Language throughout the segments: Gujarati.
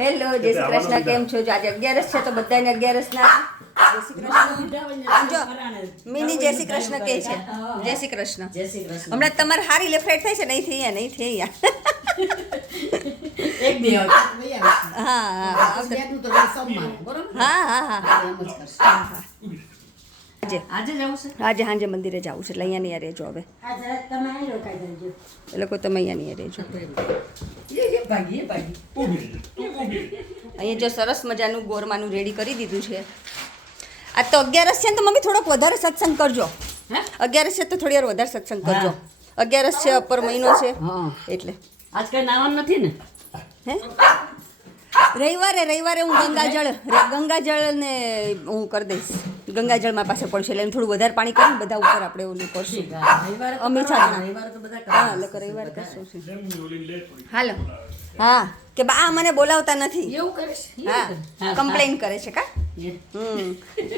હેલો, જય શ્રી કૃષ્ણ. કેમ છો? આજે 11 છે તો બધાને 11 ના જય શ્રી કૃષ્ણ. જો મિની જય શ્રી કૃષ્ણ કહે છે. જય શ્રી કૃષ્ણ. હમણાં તમારે હારી લફેટ થાય છે. નહીં થઈ અહીંયા એક બે હા આજે સાંજે મંદિરે જવું છે એટલે અહીંયા નહીં રહેજો. હવે એ લોકો તમે અહીંયા નહીં રહેજો. અહીંયા જો સરસ મજાનું ગોરમાનું રેડી કરી દીધું છે. આ તો 11 છે ને તો મમ્મી થોડોક વધારે સત્સંગ કરજો. 11 છે તો થોડી વાર વધારે સત્સંગ કરજો. 11 છે, અપર મહિનો છે એટલે આજ કઈ નાવાનું નથી ને. હે રવિવારે હું ગંગાજળ ને હું કરી દઈશ. ગંગાજળમાં પાસે પડશે એટલે થોડું વધારે પાણી કરીને બધા ઉપર આપણે ઓલું કરશું. અમે રવિવારે કરશું. હાલો. હા કે બા મને બોલાવતા નથી. હા કમ્પ્લેન કરે છે કા.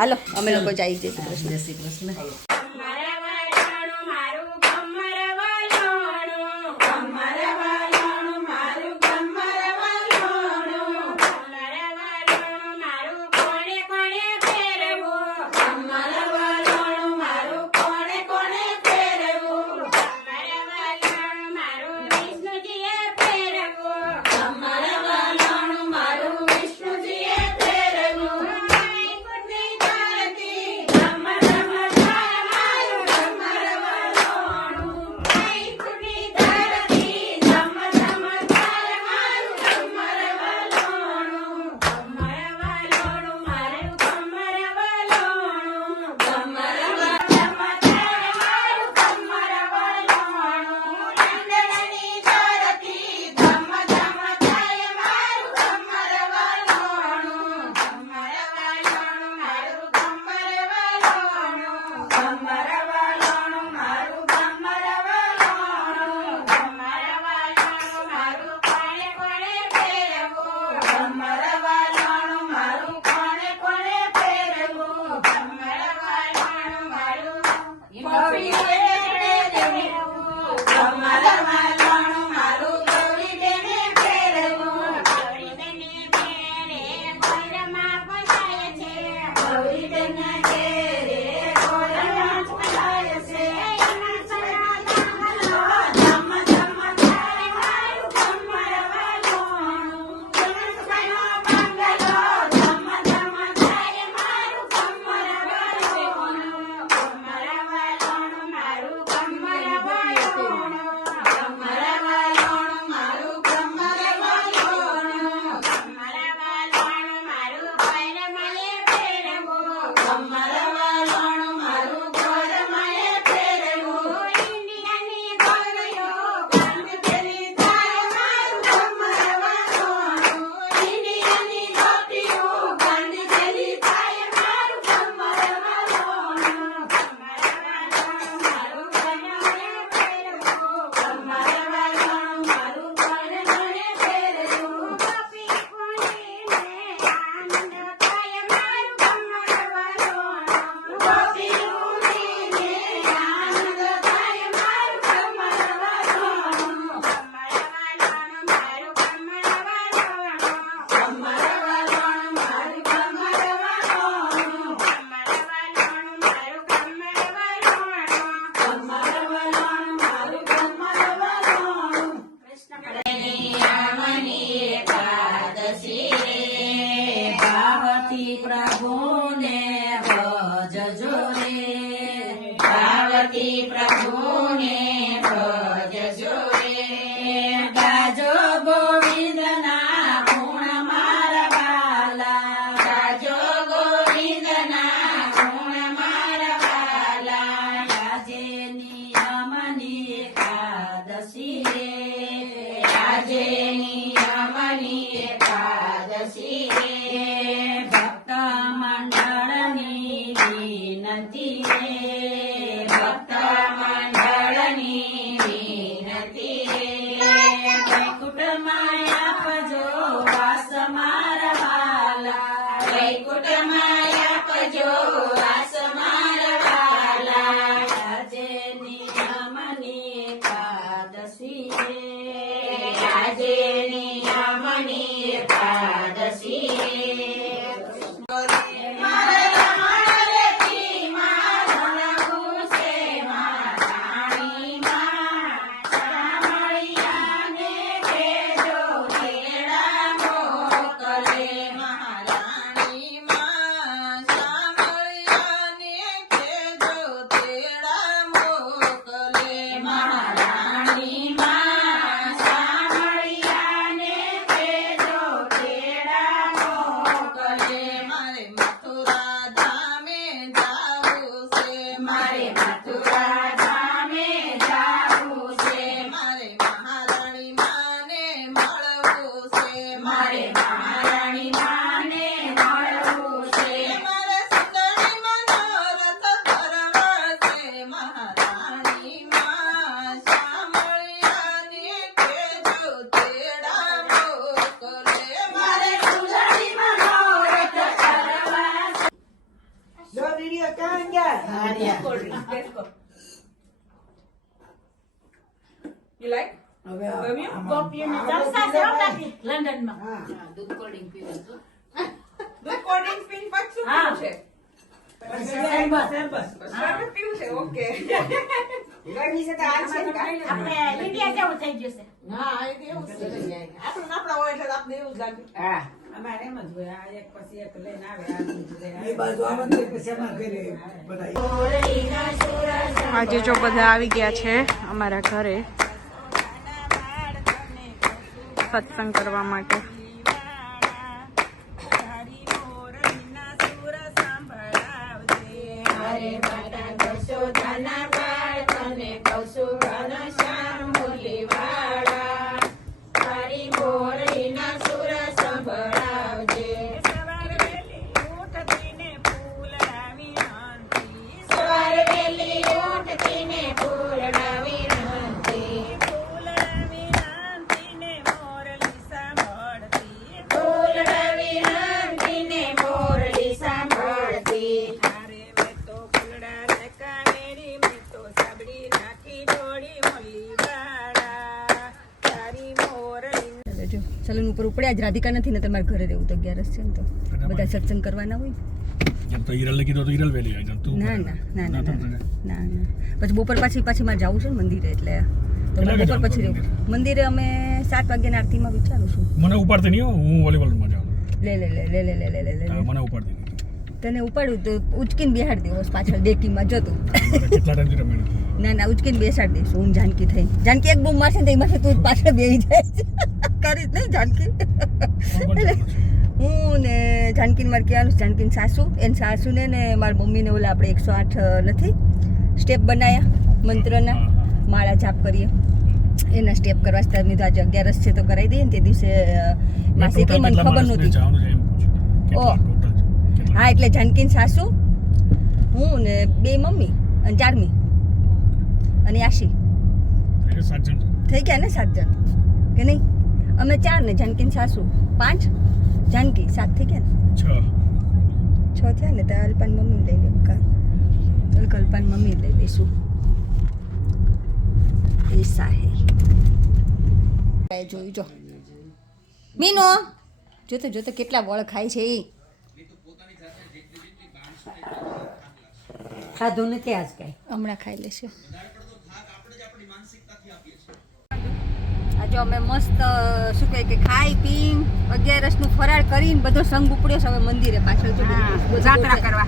હાલો અમે લોકો જઈએ. જય શ્રી કૃષ્ણ. જય શ્રી કૃષ્ણ. આજે મારે મહારાણી માને મળવું છે મારે સુંદરી મનોરથ કરવા છે મહારાણી માં શામળિયાની કેજો તેડા મોકલે મારે સુંદરી મનોરથ કરવા દો વિડિયો ક્યાં ગયા You like? હવે ગોપીઓને જલસા છે હો બાકી લંડનમાં. દૂધ કોલ્ડ ડ્રિંક પીન પાછું હા. પીવું છે શરબત પીવું છે ઓકે ગરમી છે તો હાલ છે ને કાંઈ? આપણે ઇન્ડિયા જેવું થઈ ગયું છે. હા એ તો એવું જ છે આપણું આપણા હોય એટલે આપણે એવું જ લાગે હા અમારે એમ જ હોય આ એક પછી એક લઈને આવે આ બીજું લઈને એ બાજુ આવા તો પછી એમાં ઘરે બધા આજે જો બધા આવી ગયા છે અમારા ઘરે સત્સંગ કરવા માટે. જો સલૂન ઉપર ઉપડ્યા જ રાધિકા નથી ને તમારે ઘરે રહેવું તો 11 છે ને તો બધા સત્સંગ કરવાના હોય જબ તો હિરલ કીધું તો હિરલ વેલી આવી તું ના પછી બપોર પાછી મારે જવું છે ને મંદિરે એટલે તો બપોર પછી રહેવું મંદિરે અમે 7 વાગ્યાની આરતીમાં વિચારું છું મને ઉપાડતી નહીં હો, હું વોલીબોલમાં જાઉં લે મને ઉપાડતી નહીં તને ઉપાડ્યું તો ઉચકીને બેહાડ દેવો પાછળ ડેકીમાં જતો કેટલા ટાઈમથી રમે ના ઉચકીને બેસાડ દઈશું હું જાનકી થઈ જાનકી એક બૂમ મારશે ને તો એમાંથી તું પાછળ બેસી જાય કરી જ નહીં જાનકી હું ને જાનકીને મારે કહેવાનું છે જાનકીની સાસુને ને મારી મમ્મીને ઓલા આપણે 108 નથી સ્ટેપ બનાવ્યા મંત્રના માળા જાપ કરીએ એના સ્ટેપ કરવા છે મેં તો આજે 11 છે તો કરાવી દઈએ ને તે દિવસે માસી કે મને ખબર નહોતી હા એટલે જાનકીની સાસુ હું ને 2 મમ્મી અને 4 મી અને આશી થઈ ગયા ને 7 જણ કે નહીં અમે 4 ને જાનકીની સાસુ 5 જાનકી 7 થઈ ગયા ને 6 થયા ને તો અલ્પાન મમ્મી લઈ લેવું અલ્પાન મમ્મી લઈ લઈશું એસા હે જોઈ જો મીનો જોતો કેટલા વળ ખાય છે એ ખાધું નથી આજ કઈ. હમણાં ખાઈ લેશે આજે અમે મસ્ત શું કહે કે ખાઈ પીને 11 નું ફરાળ કરીને બધો સંગ ઉપડ્યો છે હવે મંદિરે પાછળ જો જાત્રા કરવા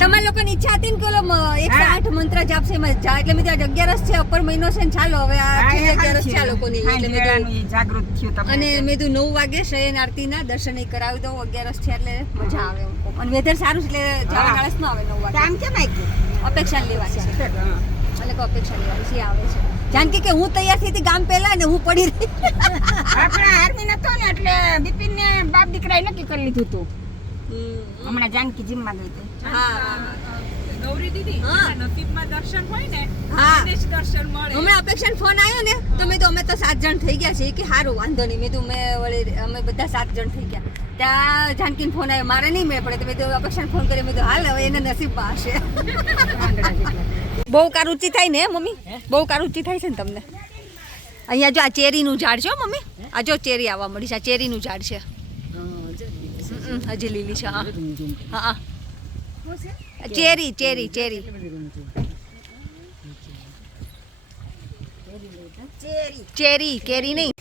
તમારા લોકોની ઈચ્છા હતી ને કે ઓલો 108 મંત્ર જાપ છે એમાં એટલે મેં 11 છે અપર મહિનો છે ને ચાલો હવે આ 11 છે આ લોકોની એટલે મેં જાગૃત થયું તમે અને મેં 9 વાગે શયન આરતીના દર્શન કરાવી દઉં 11 છે એટલે મજા આવે અને વેધર સારું છે એટલે જવા આળસ ન આવે 9 વાગે કામ કેમ આવી અપેક્ષા લેવાની છે એટલે અપેક્ષા લેવાની છે આવે છે જાનકી કે હું તૈયાર થઈ હતી ગામ પહેલા ને હું પડી રહી આપણા આર્મી નતો ને એટલે બિપિન ને બાપ દીકરાએ નક્કી કરી લીધું હતું હમણાં જાનકી જીમમાં ગઈ હતી ગૌરી દીદી નસીબમાં દર્શન હોય ને હા જ દર્શન મળે હમણાં અપેક્ષા ફોન આવ્યો ને તો અમે તો 7 જણ થઈ ગયા છે કે સારું વાંધો નહીં અમે બધા 7 જણ થઈ ગયા ત્યાં જાનકીને ફોન આવ્યો મારે નહીં મેળ પડે તો મેં તો અપેક્ષાને ફોન કર્યો મેં તો હાલ હવે એના નસીબમાં હશે બહુ કારુચી થાય ને મમ્મી બહુ કારુચી થાય છે ને તમને અહીંયા જો આ ચેરીનું ઝાડ છે હો મમ્મી આ જો ચેરી આવવા મળી છે આ ચેરીનું ઝાડ છે હજી લીલી છે હા ચેરી કેરી નહીં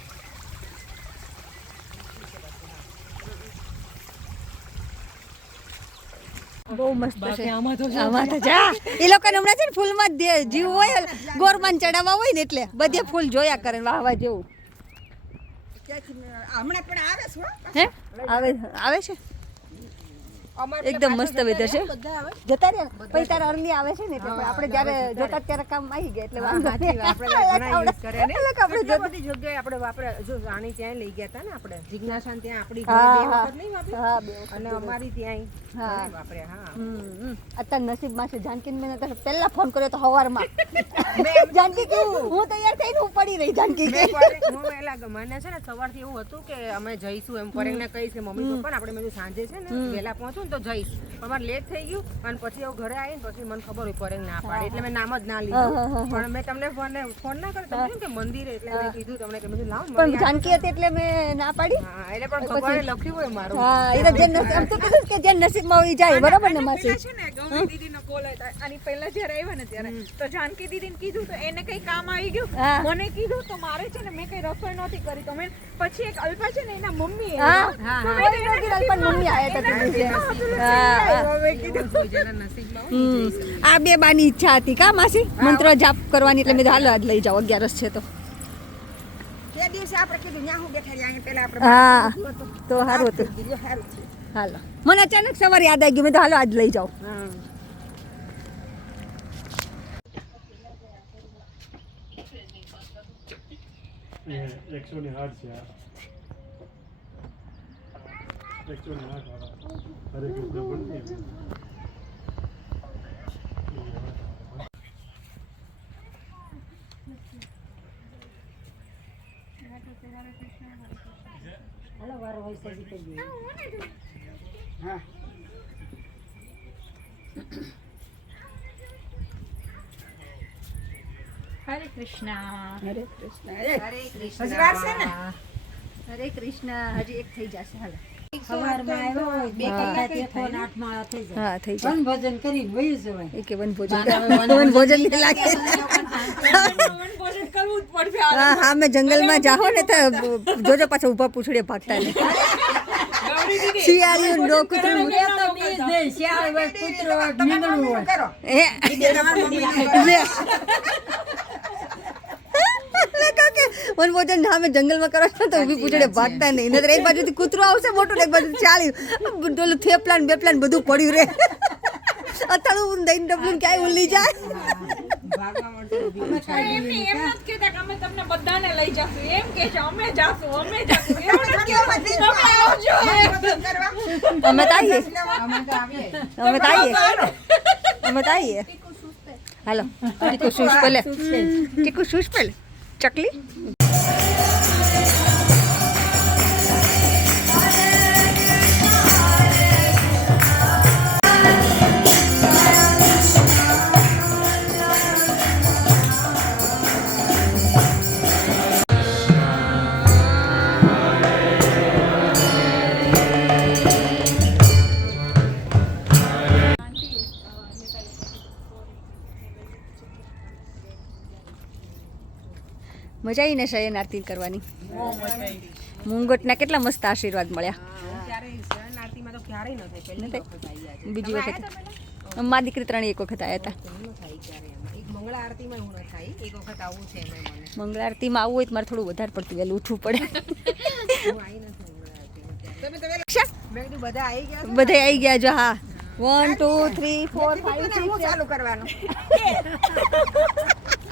બહુ મસ્ત છે આમાં તો જા એ લોકોને હમણાં છે ને ફૂલમાં જીવ હોય ગોરમાન ચડાવવા હોય ને એટલે બધે ફૂલ જોયા કરે વાહવા જેવું હમણાં પણ આવે છે હે આવે છે એકદમ મસ્ત વેધર છે જતા રહ્યા પછી તારે અર્લી આવે છે ને એટલે પણ આપણે જ્યારે જોતા ત્યારે કામ આવી ગયા એટલે વાંધો નહીં. એટલે આપણે જોતા- બધી જગ્યાએ આપણે વાપરે જો રાણી ત્યાં લઈ ગયા હતા ને આપણે જિજ્ઞાસા ત્યાં આપણી હા, બે હા. વખત નહીં વાપરી હા બે અને અમારી ત્યાં હા. વાપરે હા અત્યારે નસીબમાં છે જાનકીને મેં તને પહેલા ફોન કર્યો તો સવારમાં જાનકી કે હું તૈયાર થઈને હું પડી રહી જાનકી કે મને છે ને સવારથી એવું હતું કે અમે જઈશું એમ પરેંગને કહીશ કે મમ્મી પપ્પા આપણે મેં કીધું સાંજે છે ને વહેલા પહોંચું ને તો જઈશ પણ અમારે લેટ થઈ ગયું અને પછી એવું ઘરે આવીને પછી મને ખબર હોય પરેંગ ના પાડે એટલે મેં નામ જ ના લીધું પણ મેં તમને ફોન ના કર્યો તમે કેમ કે મંદિરે એટલે મેં કીધું તમને કે મેં કીધું લાવ પણ જાનકી હતી એટલે મેં ના પાડી હા એટલે પણ ભગવાને લખ્યું હોય મારું હા એ તો જે આમ તો કીધું કે જે નસીબમાં હોય એ જાય બરાબર ને માસી પેલા છે ને ગૌરી દીદીનો કોલ હતો આની પહેલા જ્યારે આવ્યા ને ત્યારે તો જાનકી દીદીને કીધું તો એને કઈ કામ આવી ગયું હા. મને કીધું તો મારે છે ને મેં કઈ રસોઈ નહોતી કરી તો મેં પછી એક અલ્પા છે ને એના મમ્મી હા કોઈ નથી પણ મમ્મી આયા હતા તું નીચે. હા આ બે બાની ઈચ્છા હતી કા માસી મંત્ર જાપ કરવાની એટલે મેં કીધું હાલો આજ લઈ જાઓ 11 છે તો તે દિવસે આપણે કીધું ન્યા હું બેઠા રહ્યા પેલા આપણે હા તો સારું હતું સારું છે હાલો મને અચાનક સવારે યાદ આવી ગયું મેં તો હાલો આજ લઈ જાઓ હા 108 છે આ 108 હરે કૃષ્ણ બોલીએ હરે કૃષ્ણ હરે કૃષ્ણ હજી વાર છે ને હરે કૃષ્ણ હજી એક થઈ જશે હાલો સવારમાં આવ્યો હોય 2 કલાકે ફોન 8 માળા થઈ જાય હા થઈ જાય વન ભજન કરીને વયું જવાય એ કે વન ભોજન નહીં લાગે ભોજન કરવું જ પડશે હા હા મેં જંગલમાં જાહો ને તો જોજો પાછા ઊભા પૂછડે ભાગતા ને ગૌરી દીદી શિયાળીયું નો કૂતરું તો બીજ નહીં શિયાળ હોય કૂતરો હોય મીંદડું હોય કરો હે લે વન ભોજન ના અમે જંગલમાં કરો છો તો ઊભી પૂછડે ભાગતા નહીં નહીતર એક બાજુથી કૂતરું આવશે મોટું ને એક બાજુ ચાલ્યું ડોલું થેપલા ને બેપલા ને બધું પડ્યું રે અથાણું દહીં ડબલું ક્યાંય ઉલ્લી જાય ભાગવા માટે એમ નથી કહેતા કે અમે તમને બધાને લઈ જાશું એમ કે છે અમે જાશું એવું નથી કહેતા. તમે આવજો અમે તો આવીએ અમે તો આવીએ અમે તો આવીએ અમે તો આવીએ હાલો ટીકુ શૂઝ પહેલે ટીકુ શૂઝ પહેલે ચકલી મજા આવીને શયન આરતી કરવાની મુંગટના કેટલા મસ્ત આશીર્વાદ મળ્યા ત્યારે શરણ આરતીમાં તો ક્યારેય ન થાય પહેલી વખત આવી ગયા છે બીજી વખત મા દીકરી ત્રણેય એક વખત આવ્યા હતા ન થાય ક્યારે એમાં એક મંગળા આરતીમાં એવું ન થાય એક વખત આવવું છે એમાં મને મંગળા આરતીમાં આવવું હોય તો મારે થોડું વધારે પડતું વહેલું ઉઠવું પડે હું આવી નથી મંગળા આરતીમાં તમે મેં કીધું બધા આવી ગયા બધા આવી ગયા જો હા 1 2 3 4 5 છે હું ચાલુ કરવાનું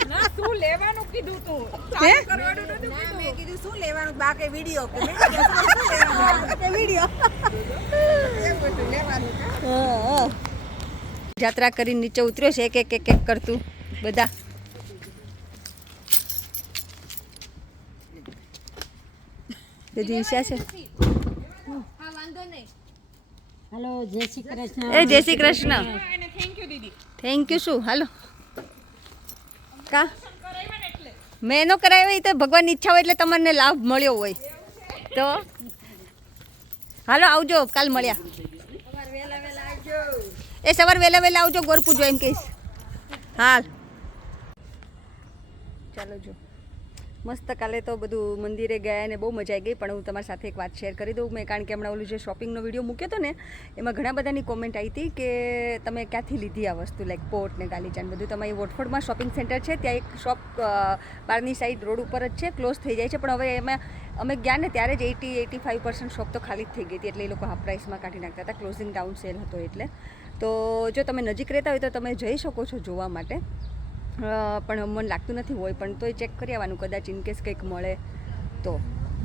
ના શું લેવાનું કીધું તું હે કરવાનું નતું ના મેં કીધું શું લેવાનું બાકી વિડીયો કે મેં કીધું શું લેવાનું વિડીયો એવું બધું લેવાનું કા? જાત્રા કરીને નીચે ઉતર્યો છે એક એક એક એક કરતું બધા બધી ઈચ્છા છે હેલો જય શ્રી કૃષ્ણ એ જય શ્રી કૃષ્ણ એને thank you Didi thank you શું હાલો કા મેં એનો કરાવ્યો હોય તો ભગવાનની ઈચ્છા હોય એટલે તમને લાભ મળ્યો હોય તો હાલો આવજો કાલ મળ્યા એ સવાર વહેલા વહેલા આવજો ગોર પૂજો એમ કહીશ હાલ ચાલો જો મસ્ત કાલે તો બધું મંદિરે ગયા ને બહુ મજા આવી ગઈ. પણ હું તમારી સાથે એક વાત શેર કરી દઉં મેં, કારણ કે હમણાં ઓલું જે શોપિંગનો વિડીયો મૂક્યો હતો ને એમાં ઘણા બધાની કોમેન્ટ આવી હતી કે તમે ક્યાંથી લીધી આ વસ્તુ, લાઈક પોટ ને ગાલીચાન બધું. તમે વોટફોર્ડમાં શોપિંગ સેન્ટર છે, ત્યાં એક શોપ બહારની સાઈડ રોડ ઉપર જ છે, ક્લોઝ થઈ જાય છે. પણ હવે એમાં અમે ગયા ને ત્યારે જ 80-85% શોપ તો ખાલી જ થઈ ગઈ હતી, એટલે એ લોકો હાફ પ્રાઇસમાં કાઢી નાખતા હતા. ક્લોઝિંગ ડાઉન સેલ હતો એટલે. તો જો તમે નજીક રહેતા હોય તો તમે જઈ શકો છો જોવા માટે, પણ મને લાગતું નથી હોય, પણ તોય ચેક કરી આવવાનું, કદાચ ઇનકેસ કંઈક મળે તો.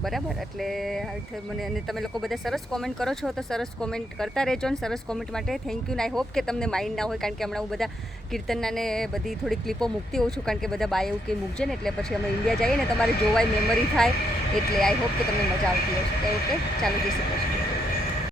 બરાબર, એટલે આવી રીતે મને, અને તમે લોકો બધા સરસ કોમેન્ટ કરો છો તો સરસ કોમેન્ટ કરતા રહેજો. અને સરસ કોમેન્ટ માટે થેન્ક યુ. ને આઈ હોપ કે તમને માઇન્ડ ના હોય, કારણ કે હમણાં હું બધા કીર્તનના ને બધી થોડી ક્લિપો મૂકતી હોઉં છું, કારણ કે બધા બાય એવું કંઈ મૂકજે ને એટલે પછી અમે ઇન્ડિયા જઈએ ને તમારે જોવાય, મેમરી થાય, એટલે આઈ હોપ કે તમને મજા આવતી હશે. ઓકે, ચાલો જય શ્રી કૃષ્ણ.